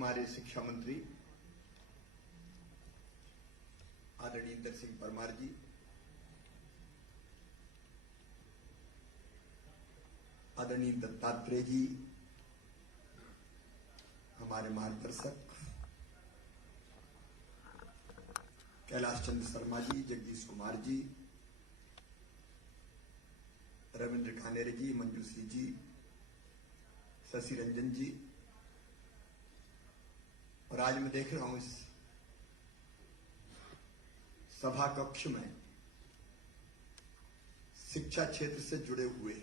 हमारे शिक्षा मंत्री आदरणीय इंदर सिंह परमार जी, आदरणीय दत्तात्रेय जी, हमारे मार्गदर्शक कैलाश चंद्र शर्मा जी, जगदीश कुमार जी, रविंद्र कानेरे जी, मंजूश्री जी, शशि रंजन जी, और आज मैं देख रहा हूं इस सभा कक्ष में शिक्षा क्षेत्र से जुड़े हुए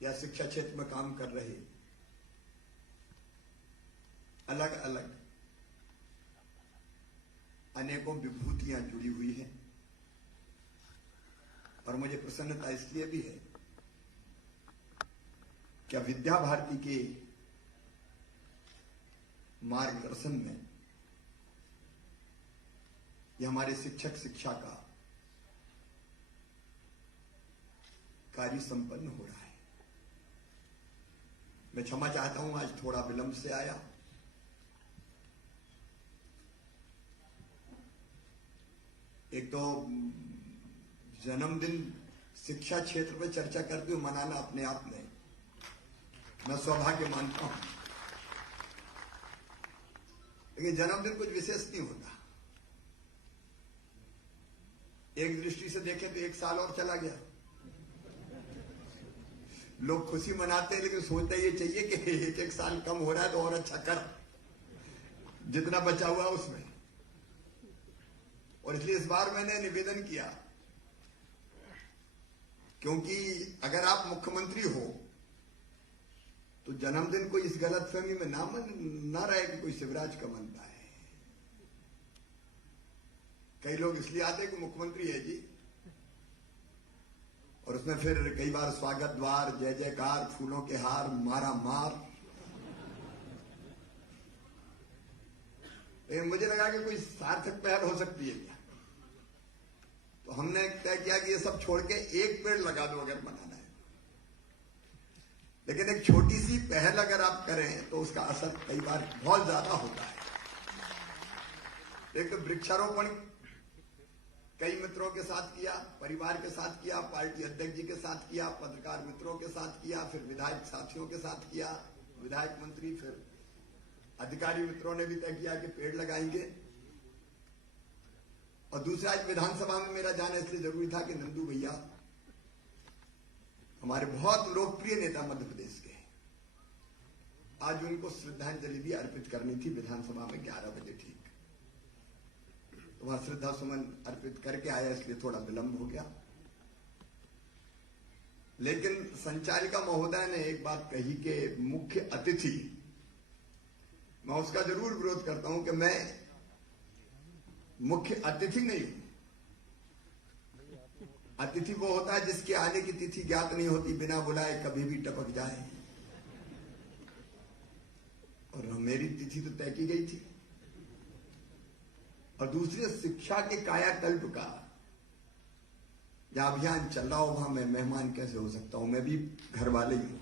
या शिक्षा क्षेत्र में काम कर रहे अलग अलग अनेकों विभूतियां जुड़ी हुई हैं। और मुझे प्रसन्नता इसलिए भी है कि विद्या भारती के मार्गदर्शन में यह हमारे शिक्षक शिक्षा का कार्य संपन्न हो रहा है। मैं क्षमा चाहता हूं, आज थोड़ा विलंब से आया। एक तो जन्मदिन शिक्षा क्षेत्र में चर्चा करते हुए मनाना अपने आप में मैं सौभाग्य मानता हूं, लेकिन जन्मदिन कुछ विशेष नहीं होता। एक दृष्टि से देखें तो एक साल और चला गया। लोग खुशी मनाते हैं, लेकिन सोचते ये चाहिए कि एक एक साल कम हो रहा है तो और अच्छा कर, जितना बचा हुआ उसमें। और इसलिए इस बार मैंने निवेदन किया, क्योंकि अगर आप मुख्यमंत्री हो तो जन्मदिन को इस गलतफहमी में ना रहे कि कोई शिवराज का मनता है। कई लोग इसलिए आते हैं कि मुख्यमंत्री है जी, और उसमें फिर कई बार स्वागत द्वार, जय जयकार, फूलों के हार, मारा मार। लेकिन मुझे लगा कि कोई सार्थक पहल हो सकती है क्या, तो हमने तय किया कि ये सब छोड़ के एक पेड़ लगा दो अगर बनाना है। लेकिन एक छोटी सी पहल अगर आप करें तो उसका असर कई बार बहुत ज्यादा होता है। एक तो वृक्षारोपण कई मित्रों के साथ किया, परिवार के साथ किया, पार्टी अध्यक्ष जी के साथ किया, पत्रकार मित्रों के साथ किया, फिर विधायक साथियों के साथ किया, विधायक मंत्री, फिर अधिकारी मित्रों ने भी तय किया कि पेड़ लगाएंगे। और दूसरा, आज विधानसभा में मेरा जाना इसलिए जरूरी था कि नंदू भैया हमारे बहुत लोकप्रिय नेता मध्य प्रदेश के, आज उनको श्रद्धांजलि भी अर्पित करनी थी विधानसभा में 11 बजे ठीक। तो वहां श्रद्धा सुमन अर्पित करके आया, इसलिए थोड़ा विलंब हो गया। लेकिन संचालिका महोदय ने एक बात कही कि मुख्य अतिथि, मैं उसका जरूर विरोध करता हूं कि मैं मुख्य अतिथि नहीं हूं। अतिथि वो होता है जिसके आने की तिथि ज्ञात नहीं होती, बिना बुलाए कभी भी टपक जाए। और मेरी तिथि तो तय की गई थी। और दूसरी, शिक्षा के कायाकल्प का जहां अभियान चल रहा हो वहां मैं मेहमान कैसे हो सकता हूं? मैं भी घर वाले ही हूं।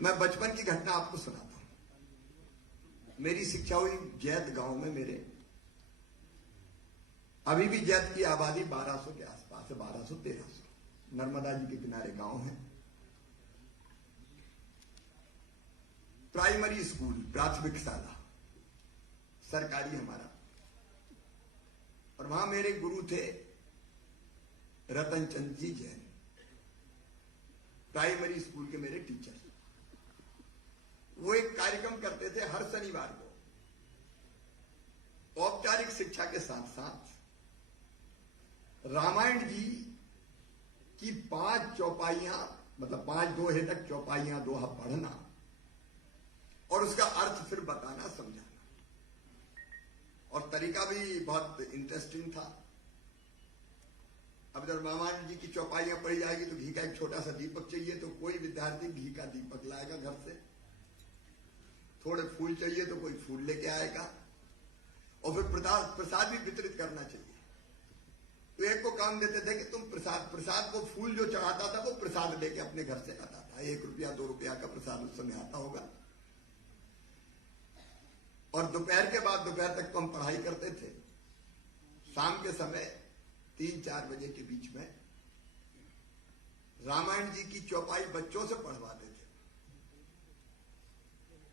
मैं बचपन की घटना आपको सुनाता हूं। मेरी शिक्षा हुई जैत गांव में। मेरे अभी भी जैत की आबादी 1200 के आसपास है, 1200-1300। नर्मदा जी के किनारे गांव है। प्राइमरी स्कूल, प्राथमिक शाला सरकारी हमारा। और वहां मेरे गुरु थे रतन चंद जी जैन, प्राइमरी स्कूल के मेरे टीचर। वो एक कार्यक्रम करते थे हर शनिवार को, औपचारिक शिक्षा के साथ साथ रामायण जी की 5 चौपाइयां, मतलब 5 दोहे तक चौपाइयां, दोहा पढ़ना और उसका अर्थ फिर बताना, समझाना। और तरीका भी बहुत इंटरेस्टिंग था। अब जब रामायण जी की चौपाइयां पढ़ी जाएगी तो घी का एक छोटा सा दीपक चाहिए, तो कोई विद्यार्थी घी का दीपक लाएगा घर से। थोड़े फूल चाहिए तो कोई फूल लेके आएगा। और फिर प्रसाद भी वितरित करना चाहिए। तो एक को काम देते थे कि तुम प्रसाद को फूल जो चढ़ाता था वो प्रसाद लेके अपने घर से आता था। 1 रुपया 2 रुपया का प्रसाद उस समय आता होगा। और दोपहर के बाद दोपहर तक तो हम पढ़ाई करते थे। शाम के समय 3-4 बजे के बीच में रामायण जी की चौपाई बच्चों से पढ़वाते थे।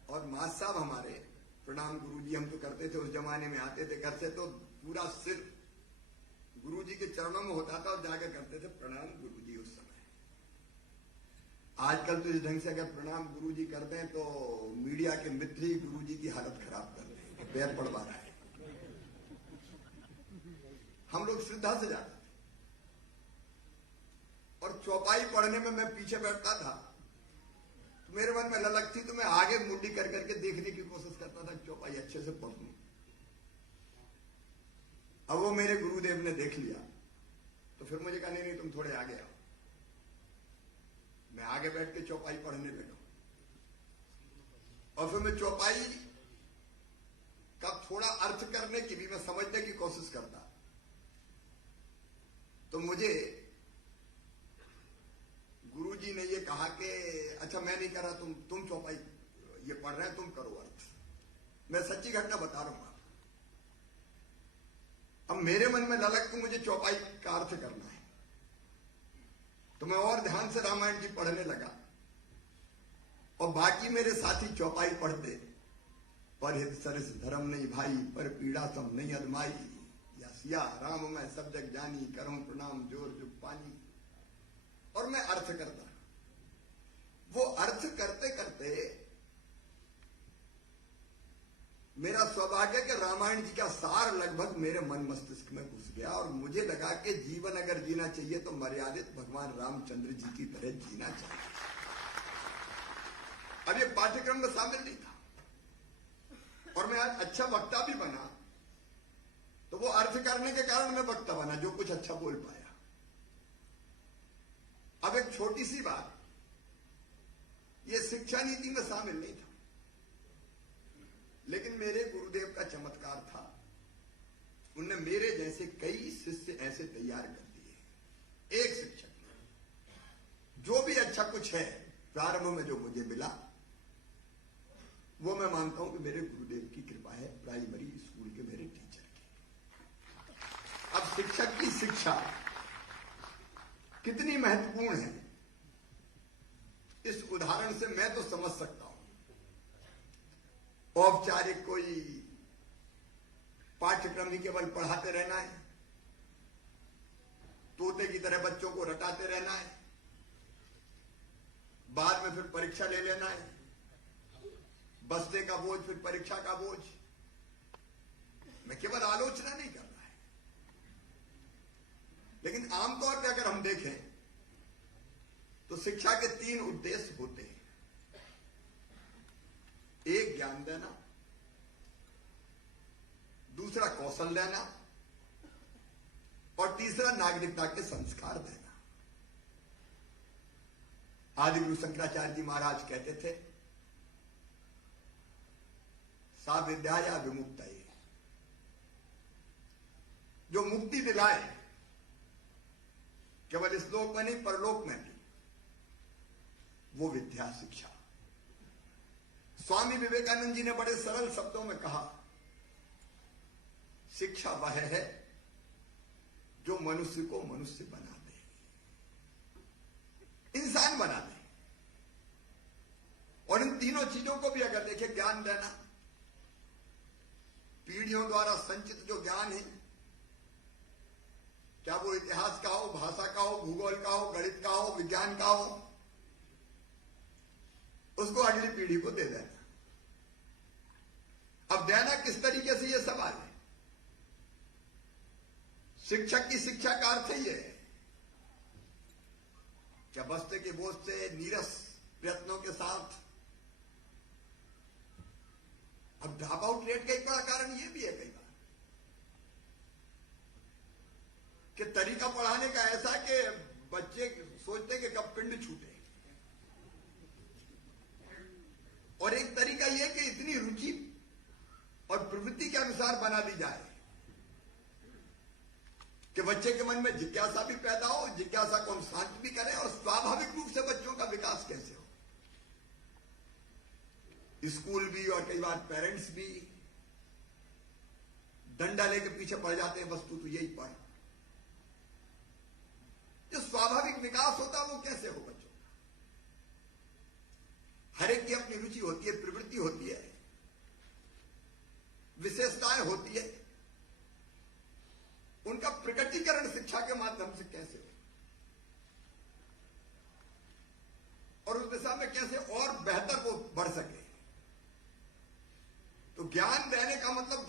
और मास्टर साहब हमारे प्रणाम गुरुजी हम तो करते थे, उस जमाने में आते थे घर से तो पूरा सिर गुरुजी के चरणों में होता था और जाकर करते थे प्रणाम गुरुजी। उस समय आजकल तो इस ढंग से अगर प्रणाम गुरुजी कर दें तो मीडिया के मित्र ही गुरुजी की हालत खराब कर दें, पैर पड़वा रहा है। हम लोग श्रद्धा से जाते थे और चौपाई पढ़ने में मैं पीछे बैठता था तो मेरे मन में ललक थी तो मैं आगे मुंडी कर करके देखने की कोशिश करता था चौपाई अच्छे से पढ़ लूं। अब वो मेरे गुरुदेव ने देख लिया तो फिर मुझे कहा नहीं तुम थोड़े आगे आओ। मैं आगे बैठ के चौपाई पढ़ने लगा और फिर मैं चौपाई का थोड़ा अर्थ करने की भी मैं समझने की कोशिश करता तो मुझे गुरुजी ने ये कहा कि अच्छा मैं नहीं कर रहा, तुम चौपाई ये पढ़ रहे हैं, तुम करो अर्थ। मैं सच्ची घटना बता रहा हूं। अब मेरे मन में ललक तो मुझे चौपाई का अर्थ करना है तो मैं और ध्यान से रामायण जी पढ़ने लगा और बाकी मेरे साथी चौपाई पढ़ते। पर हित सरस धर्म नहीं भाई, पर पीड़ा सम नहीं अदमाई, या सिया राम मैं सब जग जानी, करूं प्रणाम जोर जुग पानी। और मैं अर्थ करता। वो अर्थ करते करते मेरा सौभाग्य कि रामायण जी का सार लगभग मेरे मन मस्तिष्क में घुस गया और मुझे लगा कि जीवन अगर जीना चाहिए तो मर्यादित भगवान रामचंद्र जी की तरह जीना चाहिए। अब ये पाठ्यक्रम में शामिल नहीं था और मैं आज अच्छा वक्ता भी बना तो वो अर्थ करने के कारण मैं वक्ता बना, जो कुछ अच्छा बोल पाया। अब एक छोटी सी बात, ये शिक्षा नीति में शामिल नहीं था लेकिन मेरे गुरुदेव का चमत्कार था। उनने मेरे जैसे कई शिष्य ऐसे तैयार कर दिए। एक शिक्षक ने जो भी अच्छा कुछ है प्रारंभ में जो मुझे मिला वो मैं मानता हूं कि मेरे गुरुदेव की कृपा है, प्राइमरी स्कूल के मेरे टीचर की। अब शिक्षक की शिक्षा कितनी महत्वपूर्ण है इस उदाहरण से मैं तो समझ सकता हूं। औपचारिक कोई पाठ्यक्रम ही केवल पढ़ाते रहना है, तोते की तरह बच्चों को रटाते रहना है, बाद में फिर परीक्षा ले लेना है, बस्ते का बोझ फिर परीक्षा का बोझ। मैं केवल आलोचना नहीं कर रहा है लेकिन आमतौर पर अगर हम देखें तो शिक्षा के 3 उद्देश्य होते हैं। एक ज्ञान देना, दूसरा कौशल देना और तीसरा नागरिकता के संस्कार देना। आदि गुरु शंकराचार्य जी महाराज कहते थे सा विद्या या विमुक्त, जो मुक्ति दिलाए केवल इस लोक में नहीं परलोक में भी, वो विद्या शिक्षा। स्वामी विवेकानंद जी ने बड़े सरल शब्दों में कहा शिक्षा वह है जो मनुष्य को मनुष्य बना दे, इंसान बना दे। और इन तीनों चीजों को भी अगर देखें, ज्ञान देना, पीढ़ियों द्वारा संचित जो ज्ञान है, क्या वो इतिहास का हो, भाषा का हो, भूगोल का हो, गणित का हो, विज्ञान का हो, उसको अगली पीढ़ी को दे देना। अब देना किस तरीके से, यह सवाल है। शिक्षक की शिक्षा का अर्थ ही है क्या बस्ते के बोझ से नीरस प्रयत्नों के साथ। अब ड्रॉप आउट रेट का एक बड़ा कारण यह भी है कई बार कि तरीका पढ़ाने का ऐसा कि बच्चे सोचते हैं कि कब पिंड छूटे, और एक तरीका यह कि इतनी रुचि और प्रवृत्ति के अनुसार बना दी जाए कि बच्चे के मन में जिज्ञासा भी पैदा हो, जिज्ञासा को हम शांत भी करें और स्वाभाविक रूप से बच्चों का विकास कैसे हो। स्कूल भी और कई बार पेरेंट्स भी डंडा लेके पीछे पड़ जाते हैं, वस्तु तो यही पढ़। जो स्वाभाविक विकास होता है वो कैसे हो बच्चों का। हर एक की अपनी रुचि होती है, प्रवृत्ति होती है, विशेषताएं होती है, उनका प्रकटीकरण शिक्षा के माध्यम से कैसे हो और उस दिशा में कैसे और बेहतर वो बढ़ सके। तो ज्ञान देने का मतलब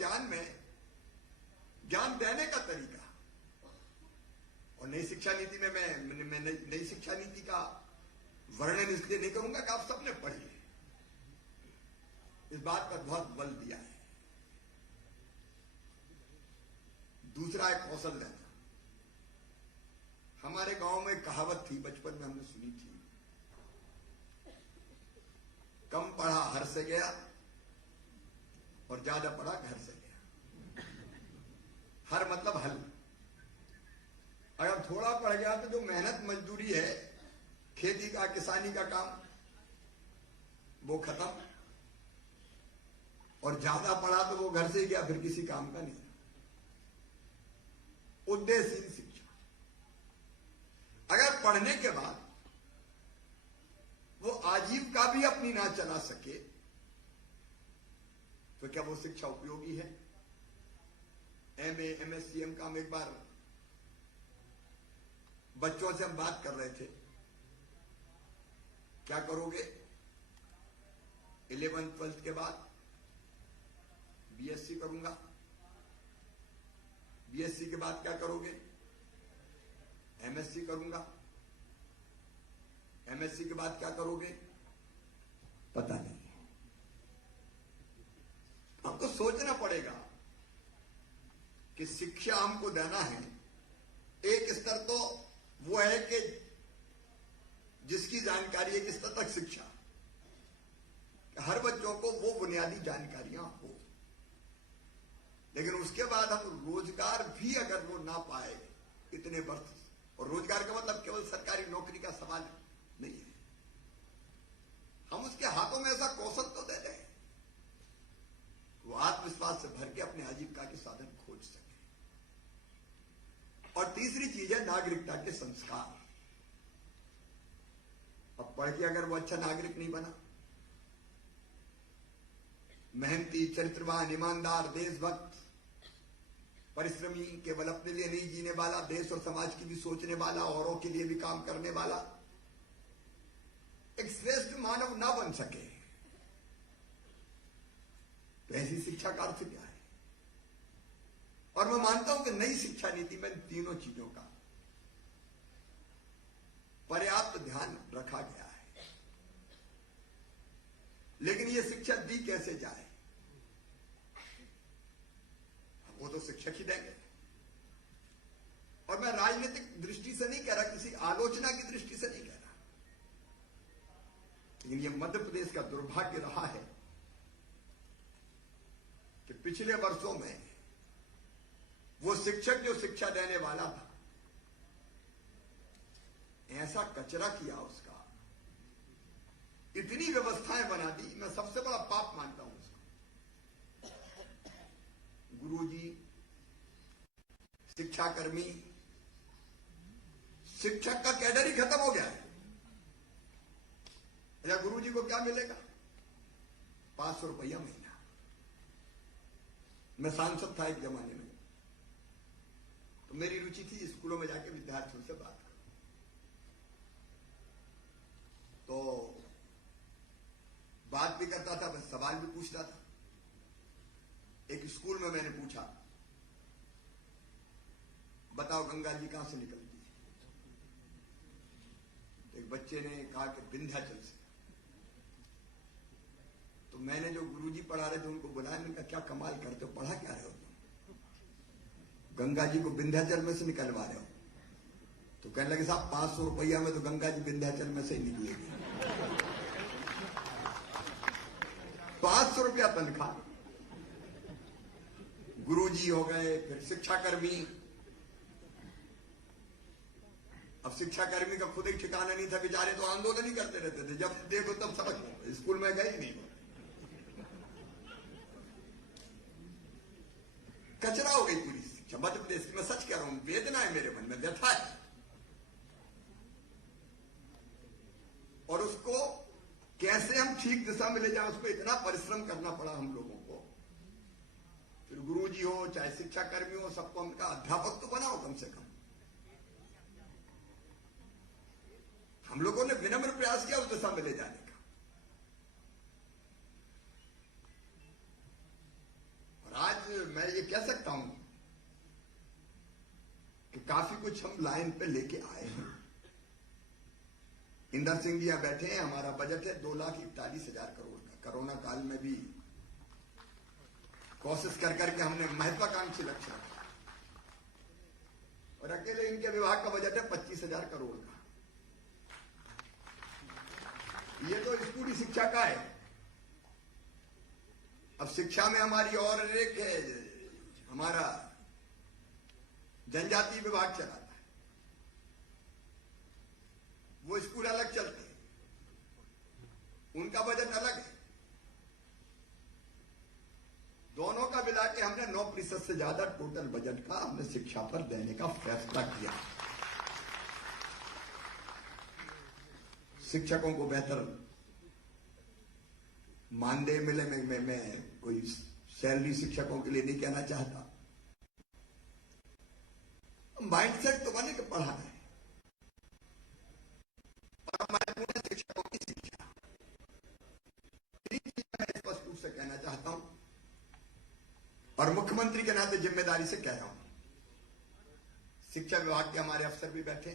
ज्ञान देने का तरीका। और नई शिक्षा नीति में मैं नई शिक्षा नीति का वर्णन इसलिए नहीं करूंगा कि आप सबने पढ़ी है, इस बात पर बहुत बल दिया है। दूसरा एक कौशल था। हमारे गांव में कहावत थी, बचपन में हमने सुनी थी, कम पढ़ा हर से गया और ज्यादा पढ़ा घर से गया। हर मतलब हल। अगर थोड़ा पढ़ गया तो जो मेहनत मजदूरी है, खेती का किसानी का काम, वो खत्म, और ज्यादा पढ़ा तो वो घर से ही गया, फिर किसी काम का नहीं। उद्देश्यहीन शिक्षा। अगर पढ़ने के बाद वो आजीविका भी अपनी ना चला सके तो क्या वो शिक्षा उपयोगी है। एमए एमएससी एमकॉम, एक बार बच्चों से हम बात कर रहे थे, क्या करोगे 11th 12th के बाद। बीएससी करूंगा। बीएससी के बाद क्या करोगे। एमएससी करूंगा। एमएससी के बाद क्या करोगे पता नहीं। हमको सोचना पड़ेगा कि शिक्षा हमको देना है। एक स्तर तो वो है कि जिसकी जानकारी एक स्तर तक शिक्षा, हर बच्चों को वो बुनियादी जानकारियां हो। लेकिन उसके बाद हम रोजगार भी अगर वो ना पाए इतने वर्ष, और रोजगार का मतलब केवल सरकारी नौकरी का सवाल नहीं है, हम उसके हाथों में ऐसा कौशल तो दे दें वो आत्मविश्वास से भर के अपने आजीविका के साधन खोज सके। और तीसरी चीज है नागरिकता के संस्कार। अब पढ़ के अगर वो अच्छा नागरिक नहीं बना, मेहनती, चरित्रवान, ईमानदार, देशभक्त, परिश्रमी, केवल अपने लिए नहीं जीने वाला, देश और समाज की भी सोचने वाला, औरों के लिए भी काम करने वाला, एक श्रेष्ठ मानव ना बन सके तो ऐसी शिक्षा का अर्थ क्या है। और मैं मानता हूं कि नई शिक्षा नीति में तीनों चीजों का पर्याप्त ध्यान रखा गया है। लेकिन यह शिक्षा दी कैसे जाए वो तो शिक्षक ही देंगे। और मैं राजनीतिक दृष्टि से नहीं कह रहा, किसी आलोचना की दृष्टि से नहीं कह रहा, लेकिन यह मध्य प्रदेश का दुर्भाग्य रहा है कि पिछले वर्षों में वो शिक्षक जो शिक्षा देने वाला था, ऐसा कचरा किया उसका, इतनी व्यवस्थाएं बना दी। मैं सबसे बड़ा पाप मानता हूं उसको। गुरुजी, शिक्षाकर्मी, शिक्षक का कैडर ही खत्म हो गया है। या गुरुजी को क्या मिलेगा 500 रुपया महीना। मैं सांसद था एक जमाने में, तो मेरी रुचि थी स्कूलों में जाके विद्यार्थियों से बात करो। तो बात भी करता था, मैं सवाल भी पूछता था। एक स्कूल में मैंने पूछा, बताओ गंगा जी कहां से निकलती है। एक बच्चे ने कहा कि विंध्याचल से। तो मैंने जो गुरुजी पढ़ा रहे थे उनको बुलाया, मैंने कहा क्या कमाल करते हो, पढ़ा क्या रहे हो तुम, गंगा जी को विंध्याचल में से निकलवा रहे हो। तो कहने लगे साहब 500 रुपया में तो गंगा जी विंध्याचल में से ही निकलेगी। 500 रुपया तनख्वाह, गुरुजी हो गए, फिर शिक्षाकर्मी, अब शिक्षा कर्मी का खुद ही ठिकाना नहीं था, बेचारे तो आंदोलन ही करते रहते थे, जब देखो तब सड़क, स्कूल में गए ही नहीं, कचरा हो गई पूरी शिक्षा मध्य प्रदेश की। मैं सच कह रहा हूं, वेदना है मेरे मन में, व्यथा है। और उसको कैसे हम ठीक दिशा में ले जाएं, उसको इतना परिश्रम करना पड़ा हम लोगों को। फिर गुरुजी हो चाहे शिक्षा कर्मी हो, सबको उनका अध्यापक तो बनाओ कम से कम। हम लोगों ने विनम्र प्रयास किया उस दिशा में ले जाने का। और आज मैं ये कह सकता हूं कि काफी कुछ हम लाइन पे लेके आए हैं। इंदर सिंह जी यहां बैठे हैं, हमारा बजट है 2,41,000 करोड़ का। कोरोना काल में भी कोशिश कर करके हमने महत्वाकांक्षी लक्ष्य रखा, और अकेले इनके विभाग का बजट है 25,000 करोड़ का। ये तो स्कूली शिक्षा का है। अब शिक्षा में हमारी और एक है, हमारा जनजातीय विभाग चलाता है, वो स्कूल अलग चलते हैं, उनका बजट अलग है। दोनों का मिला के हमने 9% से ज्यादा टोटल बजट का हमने शिक्षा पर देने का फैसला किया। शिक्षकों को बेहतर मानदेय मिले। मैं कोई सैलरी शिक्षकों के लिए नहीं कहना चाहता, माइंडसेट तो बने कि पढ़ाना है। और महत्वपूर्ण शिक्षकों की शिक्षा, मैं स्पष्ट रूप से कहना चाहता हूं और मुख्यमंत्री के नाते जिम्मेदारी से कह रहा हूं। शिक्षा विभाग के हमारे अफसर भी बैठे,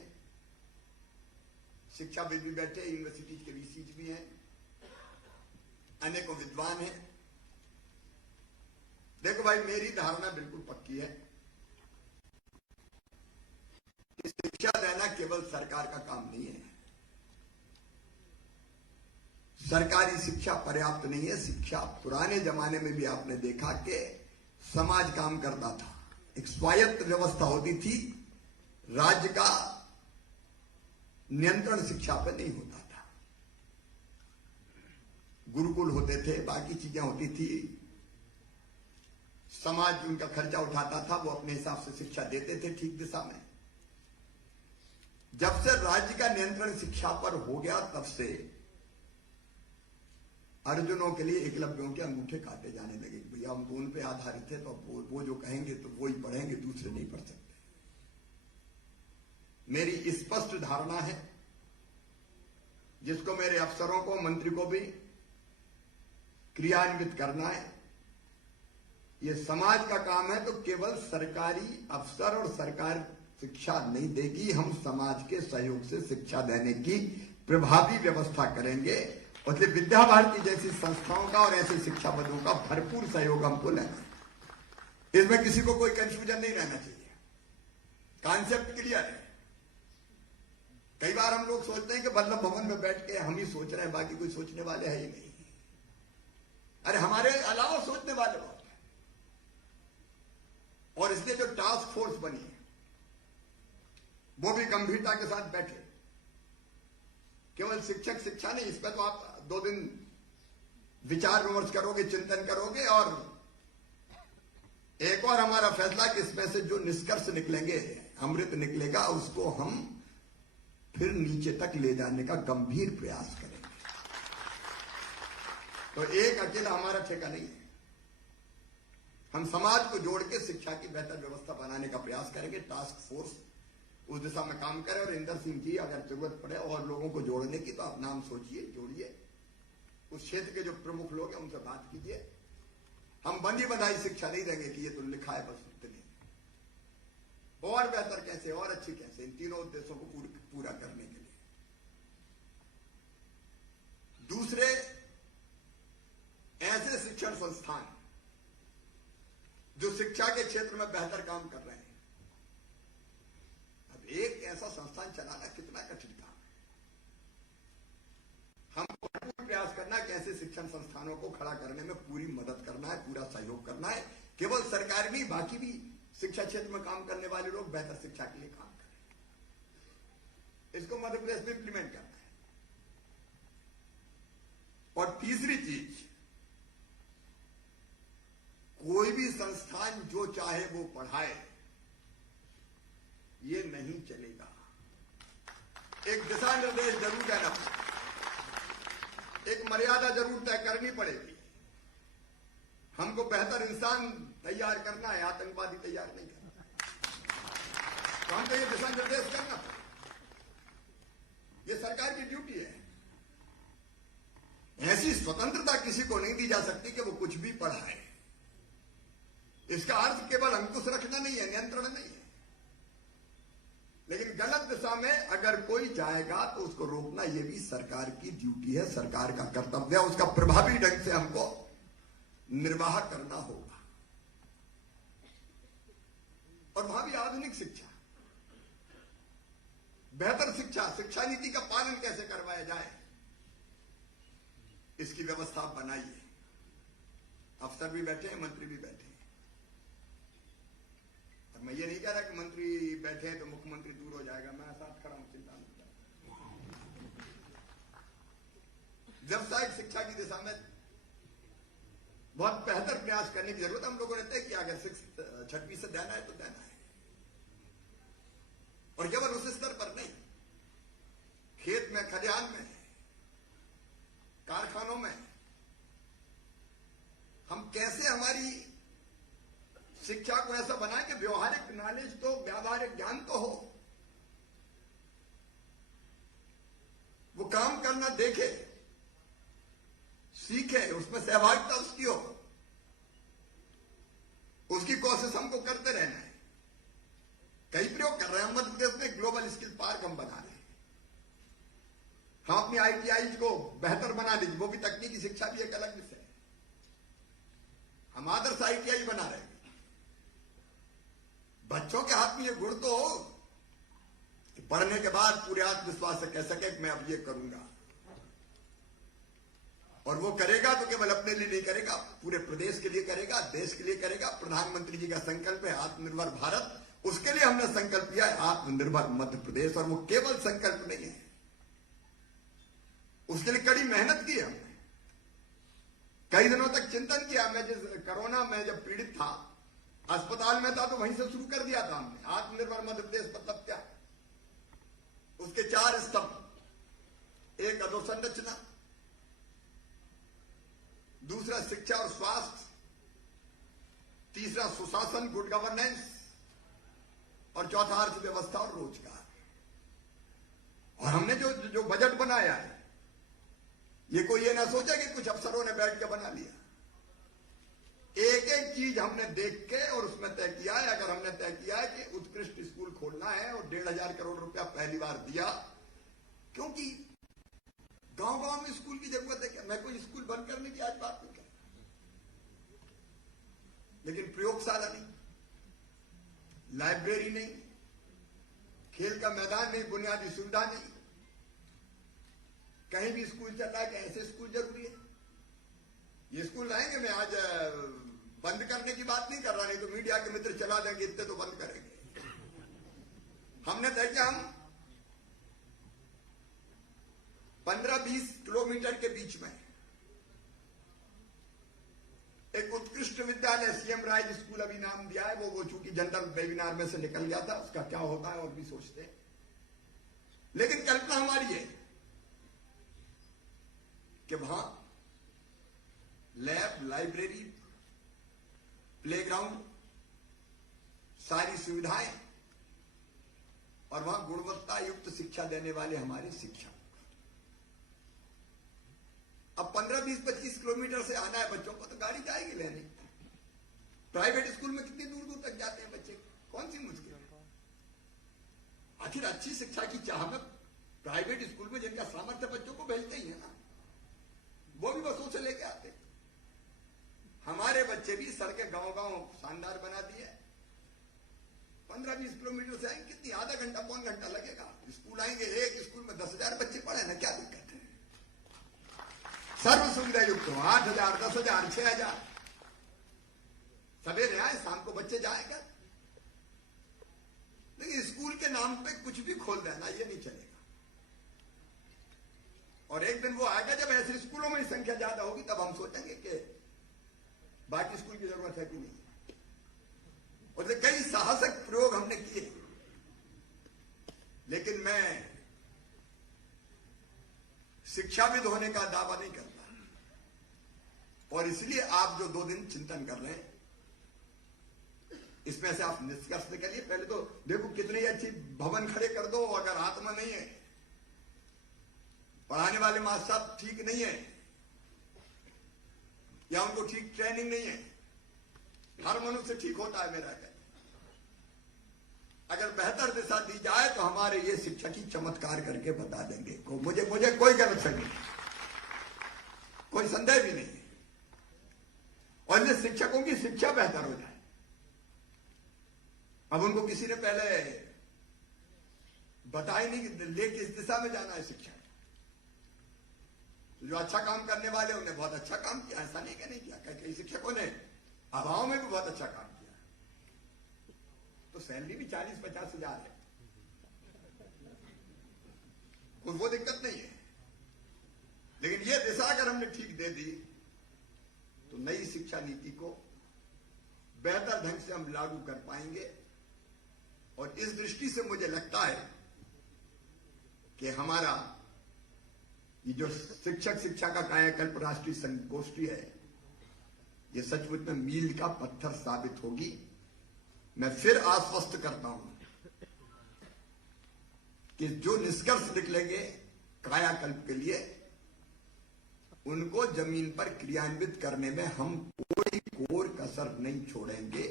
शिक्षाविद भी बैठे, यूनिवर्सिटी के वीसीज भी हैं, अनेकों विद्वान हैं। देखो भाई, मेरी धारणा बिल्कुल पक्की है कि शिक्षा देना केवल सरकार का काम नहीं है। सरकारी शिक्षा पर्याप्त नहीं है। शिक्षा पुराने जमाने में भी आपने देखा कि समाज काम करता था, एक स्वायत्त व्यवस्था होती थी, राज्य का नियंत्रण शिक्षा पर नहीं होता था। गुरुकुल होते थे, बाकी चीजें होती थी, समाज उनका खर्चा उठाता था, वो अपने हिसाब से शिक्षा देते थे ठीक दिशा में। जब से राज्य का नियंत्रण शिक्षा पर हो गया, तब से अर्जुनों के लिए एकलव्यों के अंगूठे काटे जाने लगे। भैया हम तो उन पे आधारित है, तो वो जो कहेंगे तो वो ही पढ़ेंगे, दूसरे नहीं पढ़ सकते। मेरी स्पष्ट धारणा है, जिसको मेरे अफसरों को, मंत्री को भी क्रियान्वित करना है। ये समाज का काम है, तो केवल सरकारी अफसर और सरकार शिक्षा नहीं देगी, हम समाज के सहयोग से शिक्षा देने की प्रभावी व्यवस्था करेंगे। और विद्या भारती जैसी संस्थाओं का और ऐसे शिक्षाविदों का भरपूर सहयोग हमको लेना है। इसमें किसी को कोई कंफ्यूजन नहीं रहना चाहिए, कॉन्सेप्ट क्लियर है। कई बार हम लोग सोचते हैं कि वल्लभ भवन में बैठ के हम ही सोच रहे हैं, बाकी कोई सोचने वाले है ही नहीं। अरे हमारे अलावा सोचने वाले बहुत हैं। और इसलिए जो टास्क फोर्स बनी है, वो भी गंभीरता के साथ बैठे। केवल शिक्षक शिक्षा नहीं, इस पर तो आप 2 दिन विचार विमर्श करोगे, चिंतन करोगे, और एक और हमारा फैसला कि इसमें से जो निष्कर्ष निकलेंगे, अमृत निकलेगा, उसको हम फिर नीचे तक ले जाने का गंभीर प्रयास करेंगे। तो एक अकेला हमारा ठेका नहीं है। हम समाज को जोड़ के शिक्षा की बेहतर व्यवस्था बनाने का प्रयास करेंगे। टास्क फोर्स उस दिशा में काम करे। और इंदर सिंह जी, अगर जरूरत पड़े और लोगों को जोड़ने की, तो आप नाम सोचिए, जोड़िए। उस क्षेत्र के जो प्रमुख लोग हैं उनसे बात कीजिए। हम बंदी बंधाई शिक्षा नहीं देंगे कि ये तो लिखा है बस उतनी। और बेहतर कैसे, और अच्छी कैसे, इन तीनों उद्देश्यों को पूरा करने के लिए। दूसरे, ऐसे शिक्षण संस्थान जो शिक्षा के क्षेत्र में बेहतर काम कर रहे हैं। अब एक ऐसा संस्थान चलाना कितना कठिन काम है। हमको भरपूर प्रयास करना है कि ऐसे शिक्षण संस्थानों को खड़ा करने में पूरी मदद करना है, पूरा सहयोग करना है। केवल सरकार नहीं, बाकी भी शिक्षा क्षेत्र में काम करने वाले लोग बेहतर शिक्षा के लिए काम करें। इसको मध्य प्रदेश में इंप्लीमेंट करना है। और तीसरी चीज, कोई भी संस्थान जो चाहे वो पढ़ाए, ये नहीं चलेगा। एक दिशा निर्देश जरूर देना पड़ेगा, एक मर्यादा जरूर तय करनी पड़ेगी। हमको बेहतर इंसान तैयार करना है, आतंकवादी तैयार नहीं करना। तो हमको ये दिशा निर्देश करना पड़ेगा, ये सरकार की ड्यूटी है। ऐसी स्वतंत्रता किसी को नहीं दी जा सकती कि वो कुछ भी पढ़ाए। इसका अर्थ केवल अंकुश रखना नहीं है, नियंत्रण नहीं है, लेकिन गलत दिशा में अगर कोई जाएगा तो उसको रोकना ये भी सरकार की ड्यूटी है, सरकार का कर्तव्य है। उसका प्रभावी ढंग से हमको निर्वाह करना होगा। और वहां भी आधुनिक शिक्षा, बेहतर शिक्षा, शिक्षा नीति का पालन कैसे करवाया जाए, इसकी व्यवस्था बनाइए। अफसर भी बैठे हैं, मंत्री भी बैठे हैं। और मैं ये नहीं कह रहा कि मंत्री बैठे हैं तो मुख्यमंत्री दूर हो जाएगा, मैं साथ खड़ा हूं, चिंता नहीं करता। व्यवसायिक शिक्षा की दिशा में बहुत बेहतर प्रयास करने की जरूरत हम लोगों ने तय किया। अगर 6वीं से देना है तो देना है, और केवल उस स्तर पर नहीं, खेत में, खलिहान में, कारखानों में हम कैसे हमारी शिक्षा को ऐसा बनाए कि व्यवहारिक नॉलेज तो, व्यावहारिक ज्ञान तो हो, वो काम करना देखे, सीखे, उसमें सहभागिता उसकी हो। उसकी कोशिश हमको करते रहना है। कई प्रयोग कर रहे हैं हम मध्य प्रदेश में, ग्लोबल स्किल पार्क हम बना रहे हैं। हम अपनी ITI को बेहतर बना देंगे, वो भी तकनीकी शिक्षा भी एक अलग विषय है। हम आदर्श ITI बना रहे हैं। बच्चों के हाथ में ये गुण तो हो कि पढ़ने के बाद पूरे आत्मविश्वास से कह सके कि मैं अब ये करूंगा। और वो करेगा तो केवल अपने लिए नहीं करेगा, पूरे प्रदेश के लिए करेगा, देश के लिए करेगा। प्रधानमंत्री जी का संकल्प है आत्मनिर्भर भारत, उसके लिए हमने संकल्प किया है आत्मनिर्भर मध्य प्रदेश। और वो केवल संकल्प नहीं है, उसके लिए कड़ी मेहनत की हमने। कई दिनों तक चिंतन किया। मैं जिस कोरोना में जब पीड़ित था, अस्पताल में था, तो वहीं से शुरू कर दिया था हमने। आत्मनिर्भर मध्य प्रदेश मतलब क्या, उसके 4 स्तंभ। एक अधोसंरचना, दूसरा शिक्षा और स्वास्थ्य, तीसरा सुशासन, गुड गवर्नेंस, और चौथा अर्थव्यवस्था और रोजगार। और हमने जो बजट बनाया है, ये कोई ये ना सोचा कि कुछ अफसरों ने बैठ के बना लिया। एक एक चीज हमने देख के और उसमें तय किया है। अगर हमने तय किया है कि उत्कृष्ट स्कूल खोलना है और 1,500 करोड़ रुपया पहली बार दिया, क्योंकि गांव-गांव में स्कूल की जरूरत है। क्या मैं कोई स्कूल बंद करने की आज बात नहीं कर रहा, लेकिन प्रयोगशाला नहीं, लाइब्रेरी नहीं, खेल का मैदान नहीं, बुनियादी सुविधा नहीं, कहीं भी स्कूल चल रहा है कि ऐसे स्कूल जरूरी है। ये स्कूल लाएंगे, मैं आज बंद करने की बात नहीं कर रहा, नहीं तो मीडिया के मित्र चला देंगे, इतने तो बंद करेंगे। हमने तय किया हम 15-20 किलोमीटर के बीच में एक उत्कृष्ट विद्यालय, सीएम राइज स्कूल अभी नाम दिया है। वो चूंकि जनरल वेबिनार में से निकल गया था, उसका क्या होता है और भी सोचते हैं। लेकिन कल्पना हमारी है कि वहां लैब, लाइब्रेरी, प्लेग्राउंड, सारी सुविधाएं, और वहां गुणवत्ता युक्त शिक्षा देने वाले हमारे शिक्षक। अब 15-20-25 किलोमीटर से आना है बच्चों को, तो गाड़ी जाएगी लेने। प्राइवेट स्कूल में कितनी दूर दूर तक जाते हैं बच्चे, कौन सी मुश्किल है। आखिर अच्छी शिक्षा की चाह में प्राइवेट स्कूल में जिनका सामर्थ्य, बच्चों को भेजते ही है ना, वो भी बसों से लेके आते। हमारे बच्चे भी सड़कें गांव-गांव शानदार बना दिए। 15-20 किलोमीटर से आएंगे, कितनी, आधा घंटा, पौन घंटा लगेगा। स्कूल आएंगे, एक स्कूल में 10,000 बच्चे पढ़े ना, क्या दिक्कत है। सर्व सुविधा युक्त हो, 8,000, 10,000, 6,000, सवेरे आए, शाम को बच्चे जाएगा। लेकिन स्कूल के नाम पे कुछ भी खोल देना, ये नहीं चलेगा। और एक दिन वो आएगा जब ऐसे स्कूलों में संख्या ज्यादा होगी, तब हम सोचेंगे कि बाकी स्कूल की जरूरत है कि नहीं। और कई साहसिक प्रयोग हमने किए, लेकिन मैं शिक्षाविद होने का दावा नहीं करता। और इसलिए आप जो 2 दिन चिंतन कर रहे हैं, इसमें से आप निष्कर्ष निकालिए। पहले तो देखो कितनी अच्छी भवन खड़े कर दो, अगर आत्मा नहीं है, पढ़ाने वाले मास्टर साहब ठीक नहीं है, या उनको ठीक ट्रेनिंग नहीं है, हर मनुष्य ठीक होता है मेरा कहना। अगर बेहतर दिशा दी जाए तो हमारे ये शिक्षक ही चमत्कार करके बता देंगे। मुझे कोई गलत फहमी नहीं, कोई संदेह भी नहीं है। और ये शिक्षकों की शिक्षा बेहतर हो जाए। अब उनको किसी ने पहले बताया नहीं कि ले किस दिशा में जाना है शिक्षा। जो अच्छा काम करने वाले उन्हें बहुत अच्छा काम किया, ऐसा नहीं कि नहीं किया। कई शिक्षकों ने अभाव में भी बहुत अच्छा काम किया, तो सैलरी भी 40-50 हजार है, कोई वो दिक्कत नहीं है। लेकिन ये दिशा अगर हमने ठीक दे दी तो नई शिक्षा नीति को बेहतर ढंग से हम लागू कर पाएंगे। और इस दृष्टि से मुझे लगता है कि हमारा ये जो शिक्षक शिक्षा का कायाकल्प राष्ट्रीय संगोष्ठी है, ये सचमुच में मील का पत्थर साबित होगी। मैं फिर आश्वस्त करता हूं कि जो निष्कर्ष निकलेंगे कायाकल्प के लिए, उनको जमीन पर क्रियान्वित करने में हम कोई कोर कसर नहीं छोड़ेंगे।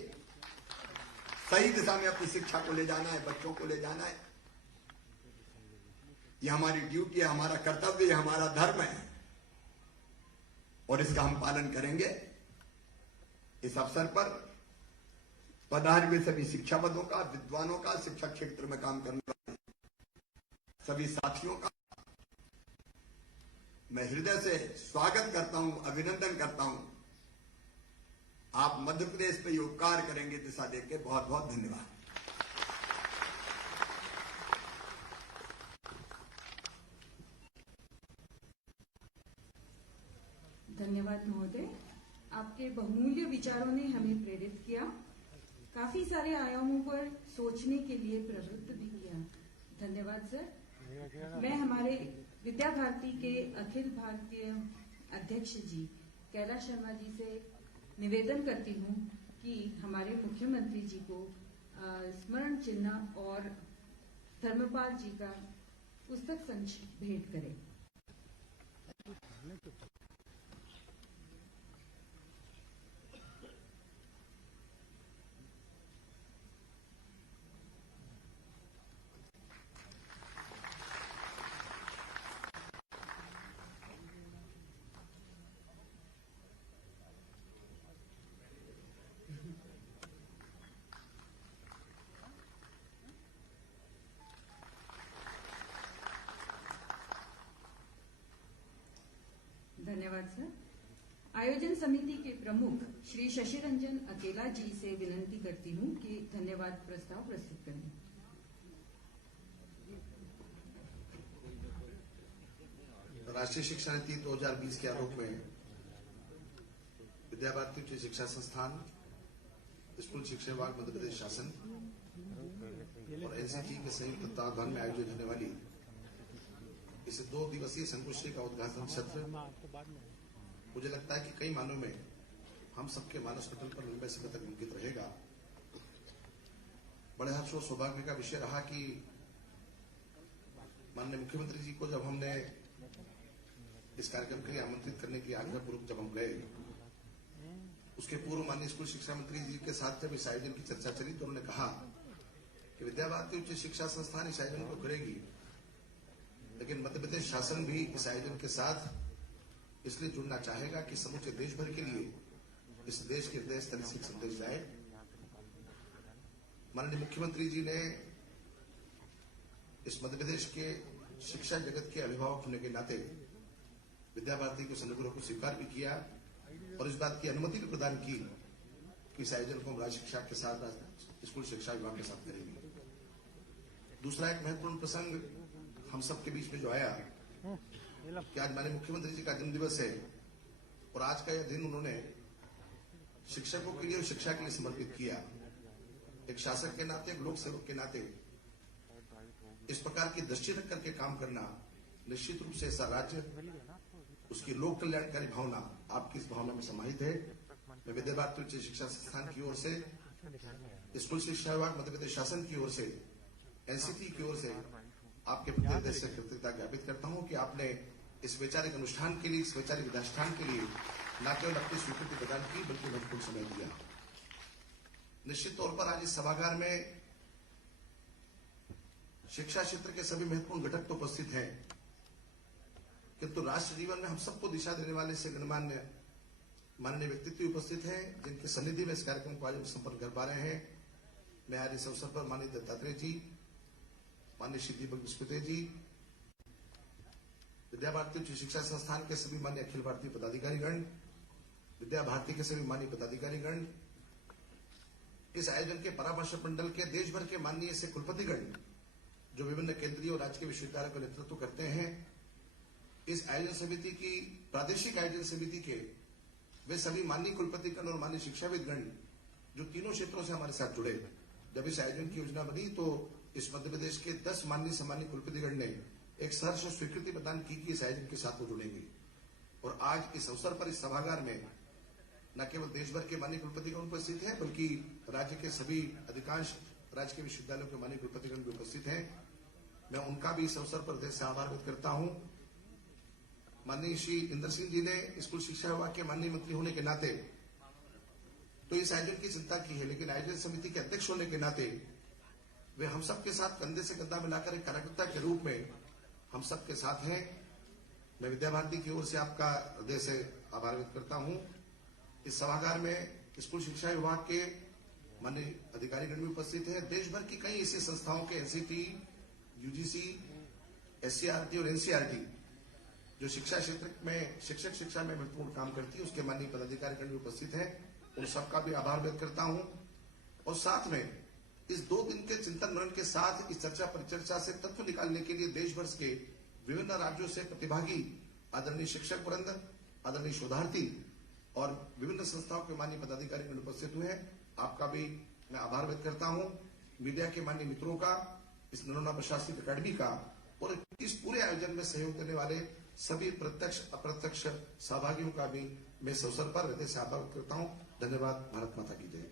सही दिशा में अपनी शिक्षा को ले जाना है, बच्चों को ले जाना है। ये हमारी ड्यूटी है, हमारा कर्तव्य है, हमारा धर्म है, और इसका हम पालन करेंगे। इस अवसर पर पधारे हुए सभी शिक्षाविदों का, विद्वानों का, शिक्षा क्षेत्र में काम करने वाले सभी साथियों का मैं हृदय से स्वागत करता हूं, अभिनंदन करता हूं। आप मध्य प्रदेश पे ये उपकार करेंगे दिशा देख के। बहुत बहुत धन्यवाद। धन्यवाद महोदय, आपके बहुमूल्य विचारों ने हमें प्रेरित किया, काफी सारे आयामों पर सोचने के लिए प्रवृत्त भी किया। धन्यवाद सर। मैं हमारे विद्या भारती के अखिल भारतीय अध्यक्ष जी कैलाश शर्मा जी से निवेदन करती हूँ कि हमारे मुख्यमंत्री जी को स्मरण चिन्ह और धर्मपाल जी का पुस्तक संच भेंट करें। धन्यवाद सर। आयोजन समिति के प्रमुख श्री शशि रंजन अकेला जी से विनती करती हूं कि धन्यवाद प्रस्ताव प्रस्तुत करें। राष्ट्रीय शिक्षा नीति 2020 के आलोक में विद्या भारती उच्च शिक्षा संस्थान, स्कूल शिक्षा विभाग, मध्य प्रदेश शासन और एनसीटी के संयुक्त तत्वावधान में आयोजित होने वाली इस 2 दिवसीय संगोष्ठी का उद्घाटन सत्र मुझे लगता है कि कई मानों में हम सबके मानस पटल पर लंबे समय तक अंकित रहेगा। बड़े हर्ष और सौभाग्य का विषय रहा कि माननीय मुख्यमंत्री जी को जब हमने इस कार्यक्रम के लिए आमंत्रित करने के आग्रह पूर्वक जब हम गए, उसके पूर्व माननीय स्कूल शिक्षा मंत्री जी के साथ जब इस आयोजन की चर्चा चली तो उन्होंने कहा कि विद्या भारती उच्च शिक्षा संस्थान इस आयोजन को करेगी, लेकिन मध्य प्रदेश शासन भी इस आयोजन के साथ इसलिए जुड़ना चाहेगा कि समूचे देश भर के लिए इस देश के हृदय स्थल से संदेश जाए। माननीय मुख्यमंत्री जी ने इस मध्य प्रदेश के शिक्षा जगत के अभिभावक होने के नाते विद्या भारती के अनुग्रह को स्वीकार भी किया और इस बात की अनुमति भी प्रदान की कि इस आयोजन को हम राज्य शिक्षा के साथ, स्कूल शिक्षा विभाग के साथ करेंगे। दूसरा एक महत्वपूर्ण प्रसंग हम सबके बीच में जो आया कि आज माननीय मुख्यमंत्री जी का जन्मदिवस है और आज का यह दिन उन्होंने शिक्षकों के लिए और शिक्षा के लिए समर्पित किया। एक शासक के नाते, एक लोक सेवक के नाते इस प्रकार की दृष्टि रख करके काम करना निश्चित रूप से ऐसा राज्य, उसकी लोक कल्याणकारी भावना आपकी इस भावना में समाहित है। मैं विद्या भारती उच्च शिक्षा संस्थान की ओर से, स्कूल शिक्षा विभाग मध्य प्रदेश शासन की ओर से, एनसीटी की ओर से आपके प्रति हृदय से कृतज्ञता ज्ञापित करता हूं कि आपने इस वैचारिक अनुष्ठान के लिए, इस वैचारिक विधाष्ठान के लिए न केवल अपनी स्वीकृति प्रदान की बल्कि महत्वपूर्ण समय दिया। निश्चित तौर पर आज इस सभागार में शिक्षा क्षेत्र के सभी महत्वपूर्ण घटक तो उपस्थित हैं, किंतु राष्ट्र जीवन में हम सबको दिशा देने वाले से गणमान्य माननीय व्यक्तित्व उपस्थित हैं, जिनके सन्निधि में इस कार्यक्रम को आज हम संपन्न कर पा रहे हैं। मैं आज इस अवसर पर माननीय दत्तात्रेय जी, माननीय श्री दीपक बिस्कुटे जी, विद्या भारती उच्च शिक्षा संस्थान के सभी माननीय अखिल भारतीय पदाधिकारीगण, विद्या भारती के सभी माननीय पदाधिकारीगण, इस आयोजन के परामर्शक मंडल के देश भर के माननीय से कुलपतिगण जो विभिन्न केंद्रीय और राज्य के विश्वविद्यालयों का नेतृत्व करते हैं, इस आयोजन समिति की, प्रादेशिक आयोजन समिति के वे सभी माननीय कुलपतिगण और माननीय शिक्षाविदगण जो तीनों क्षेत्रों से हमारे साथ जुड़े। जब इस आयोजन की योजना बनी तो इस मध्य प्रदेश के 10 माननीय सम्मानित कुलपतिगण ने एक सहर्ष स्वीकृति प्रदान की कि इस आयोजन के साथ वो जुड़ेंगे। और आज इस अवसर पर इस सभागार में न केवल देश भर के माननीय कुलपतिगण उपस्थित हैं, बल्कि राज्य के सभी अधिकांश राज्य के विश्वविद्यालयों के माननीय कुलपतिगण भी उपस्थित हैं। मैं उनका भी इस अवसर पर हृदय से आभार व्यक्त करता हूं। माननीय श्री इंदर सिंह जी ने स्कूल शिक्षा विभाग के माननीय मंत्री होने के नाते तो इस आयोजन की चिंता की है, लेकिन आयोजन समिति के अध्यक्ष होने के नाते वे हम सबके साथ कंधे से कंधा मिलाकर एक कार्यकर्ता के रूप में हम सबके साथ हैं। मैं विद्या भारती की ओर से आपका हृदय से आभार व्यक्त करता हूं। इस सभागार में स्कूल शिक्षा विभाग के माननीय अधिकारीगण भी उपस्थित हैं। देश भर की कई ऐसी संस्थाओं के एनसीटी, यूजीसी, एससीईआरटी और एनसीईआरटी जो शिक्षा क्षेत्र में शिक्षक शिक्षा में महत्वपूर्ण काम करती है, उसके माननीय पदाधिकारीगण भी उपस्थित हैं। उन सबका भी आभार व्यक्त करता हूं। और साथ में इस 2 दिन के चिंतन मनन के साथ इस चर्चा परिचर्चा से तत्व निकालने के लिए देश भर के विभिन्न राज्यों से प्रतिभागी आदरणीय शिक्षक वृंद, आदरणीय शोधार्थी और विभिन्न संस्थाओं के माननीय पदाधिकारीगण उपस्थित हुए हैं। आपका भी मैं आभार व्यक्त करता हूं। मीडिया के माननीय मित्रों का, इस नरोन्ना प्रशासनिक अकादमी का और इस पूरे आयोजन में सहयोग देने वाले सभी प्रत्यक्ष अप्रत्यक्ष सहभागियों का भी मैं इस अवसर पर हृदय से आभार व्यक्त करता हूं। धन्यवाद। भारत माता की जय।